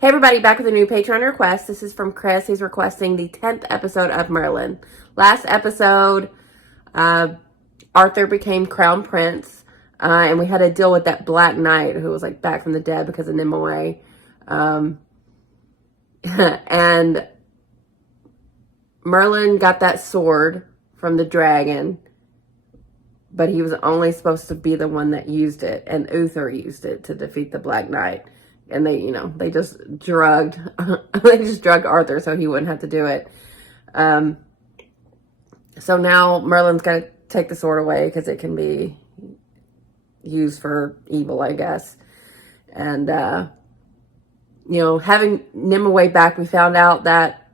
Hey everybody, back with a new Patreon request. This is from Chris. He's requesting the 10th episode of Merlin. Last episode, Arthur became crown prince, and we had to deal with that Black Knight who was like back from the dead because of Nimue. And Merlin got that sword from the dragon, but he was only supposed to be the one that used it, and Ealdor used it to defeat the Black Knight. And they just drugged Arthur so he wouldn't have to do it. So now Merlin's got to take the sword away because it can be used for evil, I guess. And, having Nimue back, we found out that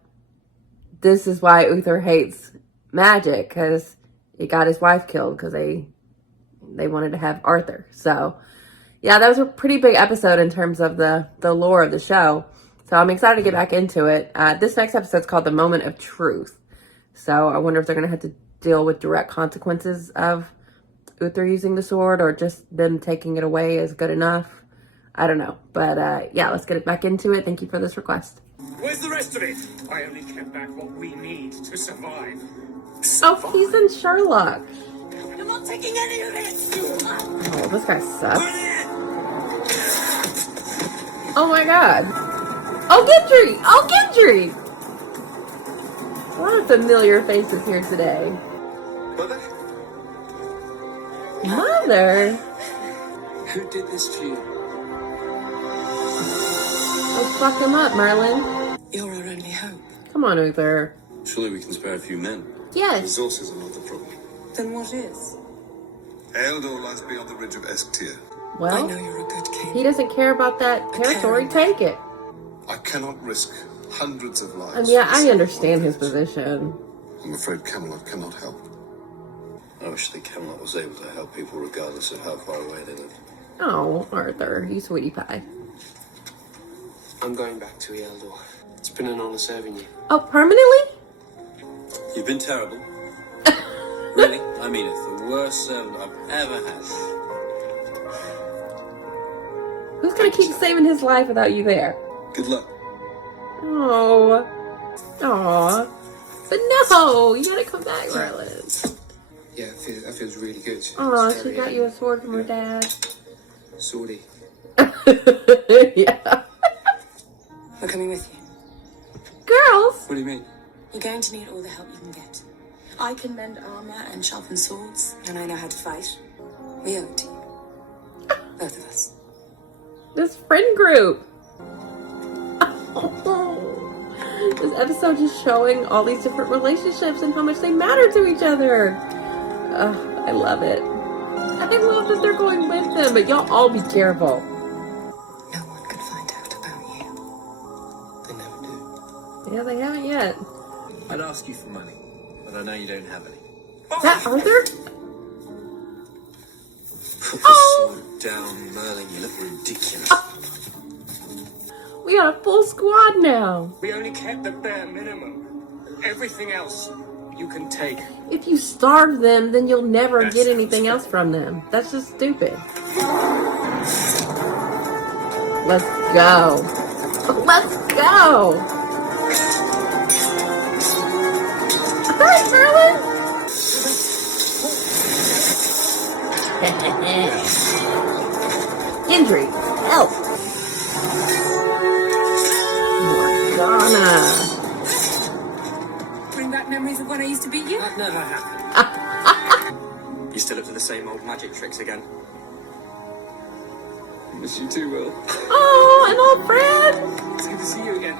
this is why Ealdor hates magic, because he got his wife killed because they wanted to have Arthur. So, yeah, that was a pretty big episode in terms of the lore of the show. So I'm excited to get back into it. This next episode is called The Moment of Truth. So I wonder if they're going to have to deal with direct consequences of Ealdor using the sword, or just them taking it away is good enough. I don't know. But yeah, let's get back into it. Thank you for this request. Where's the rest of it? I only kept back what we need to survive. Oh, he's in Sherlock. I'm not taking any of it! Oh, this guy sucks. Oh my god. Oh, Gendry! Oh, Gendry! A lot of familiar faces here today. Mother? Mother? Who did this to you? Let's fuck him up, Merlin. You're our only hope. Come on, Ealdor. Surely we can spare a few men. Yes. Resources are not the problem. Then what is? Ealdor lies beyond the ridge of Esktir. I Well, know you're a good king. he doesn't care about that territory. Take it. I cannot risk hundreds of lives. And yeah, I understand his position. I'm afraid Camelot cannot help. I wish that Camelot was able to help people regardless of how far away they live. Oh, Arthur, you sweetie pie. I'm going back to Ealdor. It's been an honor serving you. Oh, permanently? You've been terrible. Really? I mean it. The worst servant I've ever had. Who's gonna keep saving his life without you there? Good luck. Oh. Aw. But no, you gotta come back, Merlin. Yeah, that feels really good. Aw, she got you a sword from her dad. Swordy. Yeah. We're coming with you. Girls! What do you mean? You're going to need all the help you can get. I can mend armor and sharpen swords, and I know how to fight. We owe it to you. Both of us. This friend group. This episode just showing all these different relationships and how much they matter to each other. I love it. I love that they're going with them, but y'all all be careful. No one can find out about you. They never do. Yeah, they haven't yet. I'd ask you for money, but I know you don't have any. Is that Arthur? Put the sword down, Merlin. You look ridiculous. We got a full squad now. We only kept the bare minimum. Everything else you can take. If you starve them, then you'll never That get sounds anything else from them. That's just stupid. Let's go. Let's go. Hi, Merlin. Injury. Help. Morgana. Bring back memories of when I used to beat you? That never happened. You still up to the same old magic tricks again? Miss you too, Will. Oh, an old friend. It's good to see you again.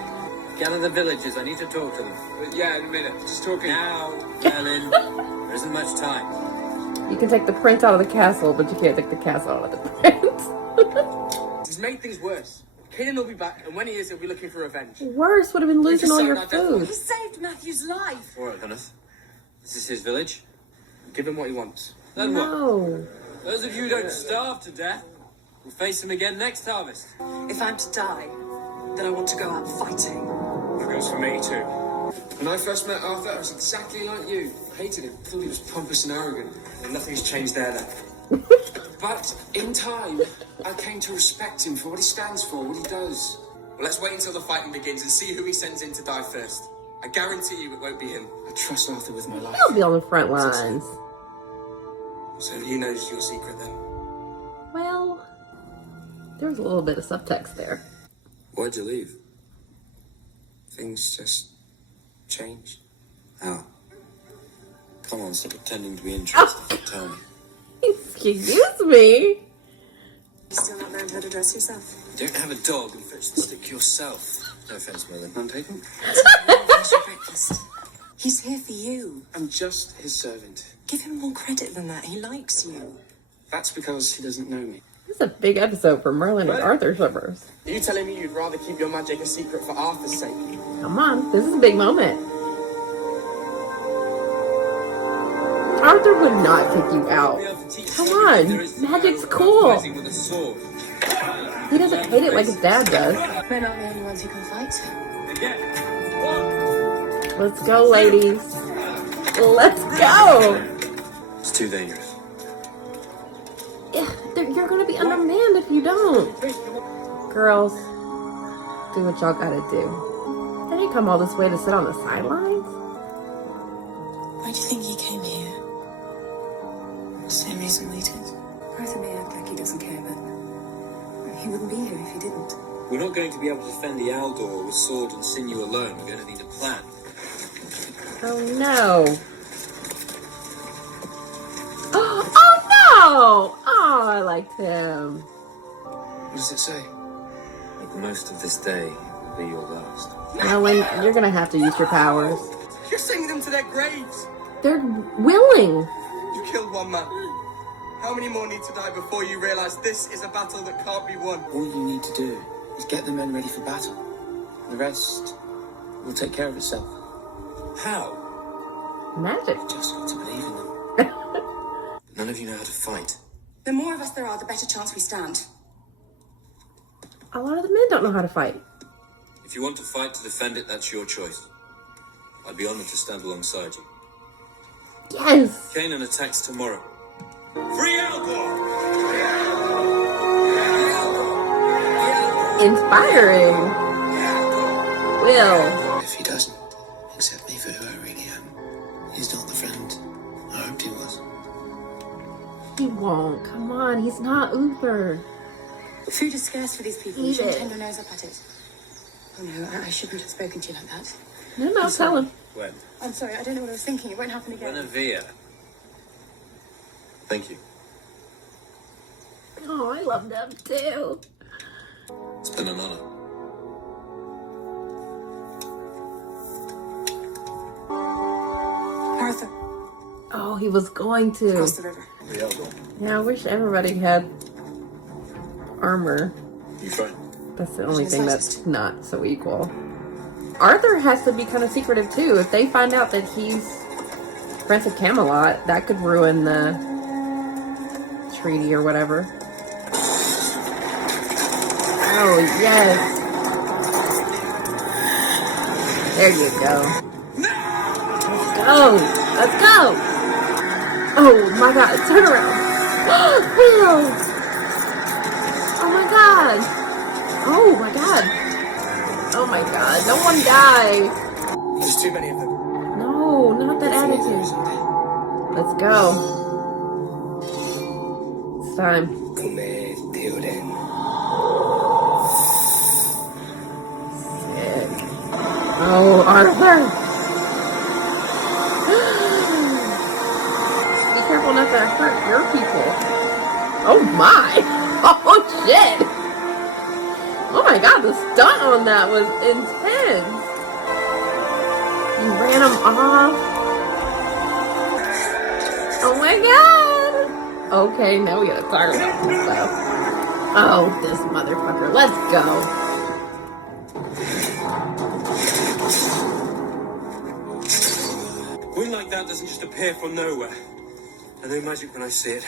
Gather the villagers. I need to talk to them. Yeah, in a minute. Just talking. Now, Merlin. There isn't much time. You can take the prince out of the castle, but you can't take the castle out of the prince. He's made things worse. Kaden will be back, and when he is, he'll be looking for revenge. Worse would have been losing all your just signed that food. He saved Matthew's life. All right, Kenneth. This is his village. Give him what he wants. Then what? No. Those of you who don't starve to death will face him again next harvest. If I'm to die, then I want to go out fighting. That goes for me too. When I first met Arthur, I was exactly like you. I hated him. Thought he was pompous and arrogant. And nothing's changed there then. But in time, I came to respect him for what he stands for, what he does. Well, let's wait until the fighting begins and see who he sends in to die first. I guarantee you it won't be him. I trust Arthur with my life. He'll be on the front lines. So he knows your secret then? Well, there was a little bit of subtext there. Why'd you leave? Things just changed. How? Come on, stop pretending to be interested. Tell me. Excuse me? You still not learned how to dress yourself? Don't have a dog and fetch the stick yourself. No offense, Merlin. None taken? Finish your breakfast. He's here for you. I'm just his servant. Give him more credit than that. He likes you. That's because he doesn't know me. This is a big episode for Merlin and Arthur Shivers. Are you telling me you'd rather keep your magic a secret for Arthur's sake? Come on, this is a big moment. Arthur would not kick you out. Come on, magic's cool. He doesn't hate it like his dad does. We're not the only ones who can fight. Let's go, ladies. Let's go. It's too dangerous. Yeah, you're gonna be undermanned if you don't. Girls, do what y'all gotta do. They didn't come all this way to sit on the sidelines. Why do you think he came here? Same reason we did. Arthur may act like he doesn't care, but he wouldn't be here if he didn't. We're not going to be able to defend the Ealdor with sword and sinew alone. We're going to need a plan. Oh no. Oh no! Oh, I liked him. What does it say? Make the most of this day will be your last. Merlin, you're gonna have to use your powers. You're sending them to their graves! They're willing. You killed one man. How many more need to die before you realize this is a battle that can't be won? All you need to do is get the men ready for battle. The rest will take care of itself. How? Magic. Just got to believe in them. None of you know how to fight. The more of us there are, the better chance we stand. A lot of the men don't know how to fight. If you want to fight to defend it, that's your choice. I'd be honored to stand alongside you. Yes. Kanan attacks tomorrow. Free Ealdor! Inspiring. Will. If he doesn't accept me for who I really am, he's not the friend I hoped he was. He won't. Come on, he's not Uther. Food is scarce for these people. Eat You shouldn't it. turn your nose up at it. Oh no, I shouldn't have spoken to you like that. No, tell him. When? I'm sorry, I don't know what I was thinking. It won't happen again. Renavia. Thank you. Oh, I love them too. It's been an honor. Arthur, Oh, he was going to. cross the river. The Ealdor. Yeah, I wish everybody had armor. You try. That's the only She's thing licensed. that's not so equal. Arthur has to be kind of secretive too. If they find out that he's Prince of Camelot, that could ruin the treaty or whatever. Oh, yes. There you go. Let's go. Let's go. Oh my god, turn around. Will. Oh my god. Oh my god. Oh my god, no one die. There's too many of them. No, not that attitude. Let's go. It's time. Sick. Oh, Arthur. Be careful not to hurt your people. Oh my. Oh shit. Oh my god, the stunt on that was intense. You ran him off. Oh my god. Okay, now we gotta talk about some stuff. Oh, this motherfucker. Let's go. Wind like that doesn't just appear from nowhere. I know magic when I see it.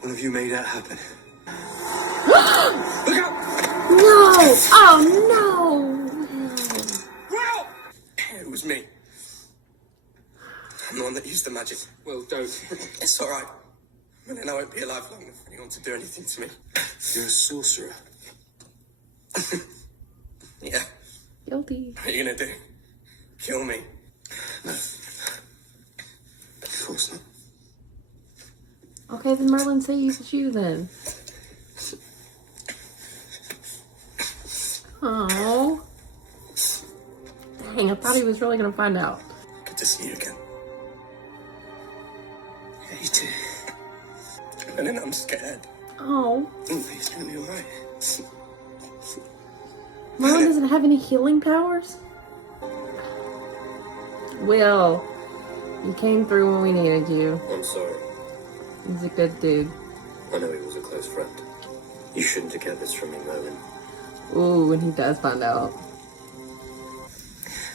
One of you made that happen. Look out! No! Oh no! Well, it was me. I'm the one that used the magic. Well, don't. It's alright. And then I won't be alive long enough for anyone to do anything to me. You're a sorcerer. Yeah. Guilty. What are you gonna do? Kill me? No. Of course not. Okay, then Merlin saves you then. Oh. Dang, I thought he was really gonna find out. Good to see you again. Yeah, you too. And then I'm scared. Oh. He's gonna be alright. Merlin doesn't have any healing powers? Will, you came through when we needed you. I'm sorry. He's a good dude. I know he was a close friend. You shouldn't have kept this from me, Merlin. Ooh, when he does find out.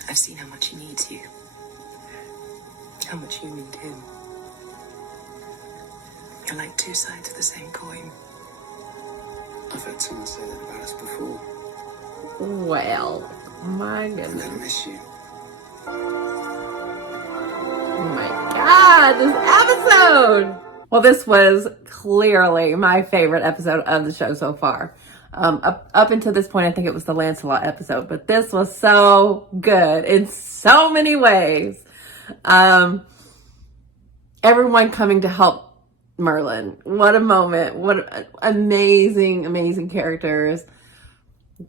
I've seen how much he needs you. How much you need him. You're like two sides of the same coin. I've had someone say that about us before. Well, my I'm goodness. gonna miss you. Oh my god, this episode! Well, this was clearly my favorite episode of the show so far. Up until this point, I think it was the Lancelot episode, but this was so good in so many ways. Everyone coming to help Merlin. What a moment. What amazing, amazing characters.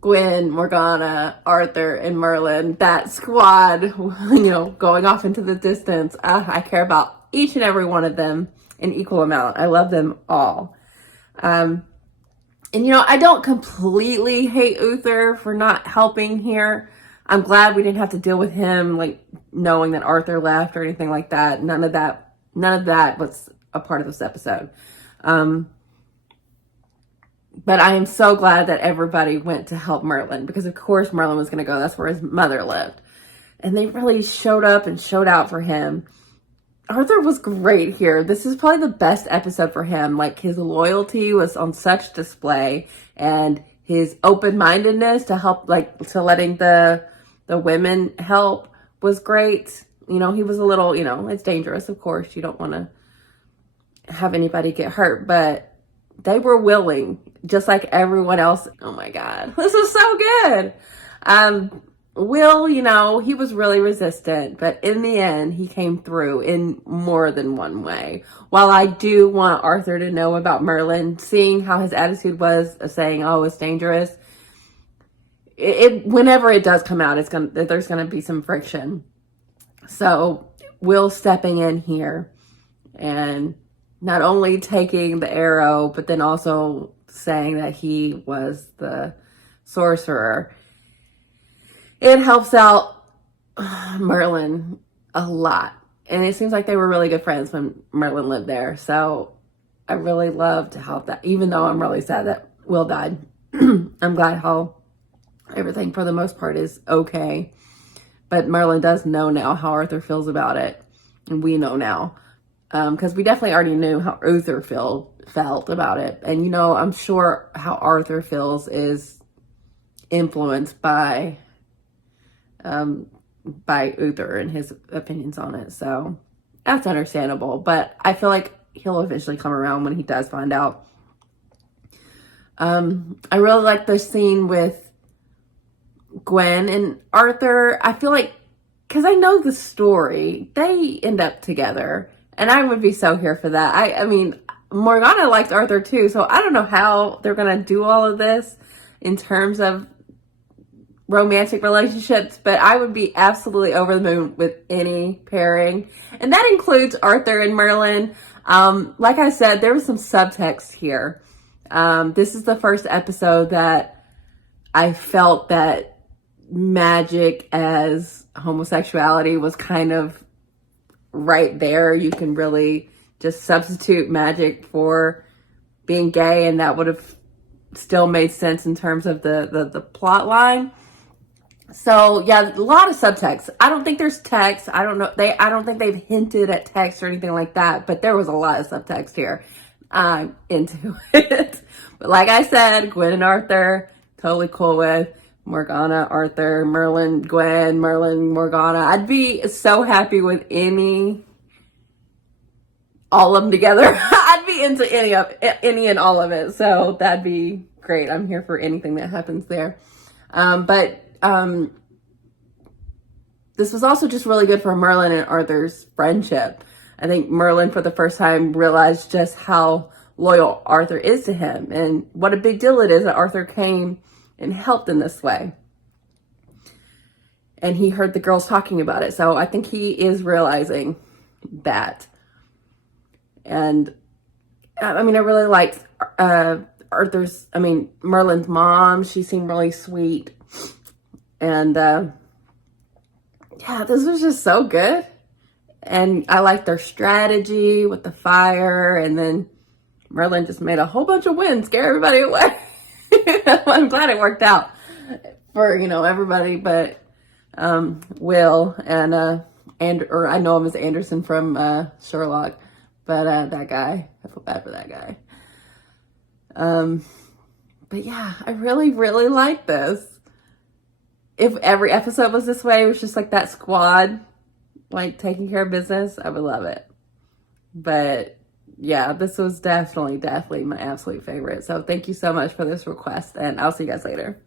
Gwen, Morgana, Arthur, and Merlin. That squad, going off into the distance. I care about each and every one of them in equal amount. I love them all. And I don't completely hate Uther for not helping here. I'm glad we didn't have to deal with him, knowing that Arthur left or anything like that. None of that was a part of this episode. But I am so glad that everybody went to help Merlin, because of course Merlin was going to go. That's where his mother lived. And they really showed up and showed out for him. Arthur was great here. This is probably the best episode for him. His loyalty was on such display, and his open-mindedness to help, to letting the women help was great. He was a little, it's dangerous, of course. You don't want to have anybody get hurt, but they were willing, just like everyone else. Oh my God, this was so good. Will, he was really resistant, but in the end, he came through in more than one way. While I do want Arthur to know about Merlin, seeing how his attitude was of saying, "Oh, it's dangerous," whenever it does come out, there's gonna be some friction. So Will stepping in here and not only taking the arrow, but then also saying that he was the sorcerer. It helps out Merlin a lot. And it seems like they were really good friends when Merlin lived there. So I really love to help that, even though I'm really sad that Will died. I'm glad how everything for the most part is okay. But Merlin does know now how Arthur feels about it. And we know now. Because we definitely already knew how Uther felt about it. And, I'm sure how Arthur feels is influenced by Uther and his opinions on it. So that's understandable. But I feel like he'll eventually come around when he does find out. I really like the scene with Gwen and Arthur. I feel like, because I know the story, they end up together. And I would be so here for that. I mean, Morgana liked Arthur too, so I don't know how they're going to do all of this in terms of romantic relationships, but I would be absolutely over the moon with any pairing. And that includes Arthur and Merlin. Like I said, there was some subtext here. This is the first episode that I felt that magic as homosexuality was kind of right there. You can really just substitute magic for being gay, and that would have still made sense in terms of the plot line. So yeah, a lot of subtext. I don't think there's text. I don't think they've hinted at text or anything like that, but there was a lot of subtext here. I'm into it. But like I said, Gwen and Arthur, totally cool with. Morgana, Arthur, Merlin, Gwen, Merlin, Morgana. I'd be so happy with all of them together. I'd be into any and all of it. So that'd be great. I'm here for anything that happens there. But this was also just really good for Merlin and Arthur's friendship. I think Merlin, for the first time, realized just how loyal Arthur is to him and what a big deal it is that Arthur came and helped in this way. And he heard the girls talking about it. So I think he is realizing that. And I mean, I really liked Merlin's mom. She seemed really sweet. And yeah, this was just so good. And I liked their strategy with the fire. And then Merlin just made a whole bunch of wind, scare everybody away. I'm glad it worked out for, everybody but Will and or I know him as Anderson from Sherlock, but that guy, I feel bad for that guy. But yeah, I really, really like this. If every episode was this way, it was just like that squad, like taking care of business, I would love it. But yeah, this was definitely my absolute favorite. So thank you so much for this request, and I'll see you guys later.